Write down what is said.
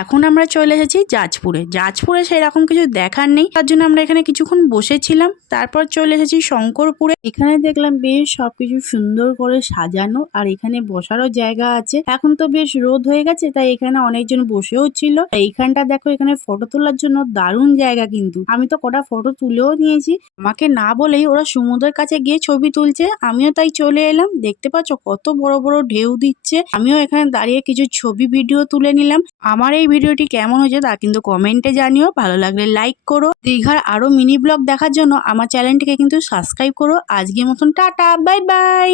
এখন আমরা চলে এসেছি জাজপুরে সেরকম কিছু দেখার নেই, তার জন্য আমরা এখানে কিছুক্ষণ বসেছিলাম। তারপর চলে এসেছি শঙ্করপুরে। এখানে দেখলাম বেশ সবকিছু সুন্দর করে সাজানো, আর এখানে বসারও জায়গা আছে। এখন তো বেশ রোদ হয়ে গেছে, তাই এখানে অনেকজন বসেও ছিল। এইখানটা দেখো, এখানে ফটো তোলার জন্য দারুণ জায়গা, কিন্তু আমি তো কটা ফটো তুলেও নিয়েছি। আমাকে না বলেই ওরা সমুদ্রের কাছে গিয়ে ছবি তুলছে, আমিও তাই চলে এলাম। দেখতে পাচ্ছ কত বড় বড় ঢেউ দিচ্ছে, আমিও এখানে দাঁড়িয়ে কিছু ছবি ভিডিও তুলে নিলাম। আমার এই ভিডিওটি কেমন হয়েছে তা কিন্তু কমেন্টে জানিও, ভালো লাগলে লাইক করো। দীঘার আরো মিনি ব্লগ দেখার জন্য আমার চ্যানেলটিকে কিন্তু সাবস্ক্রাইব করো। আজকের মতন টাটা, বাই বাই।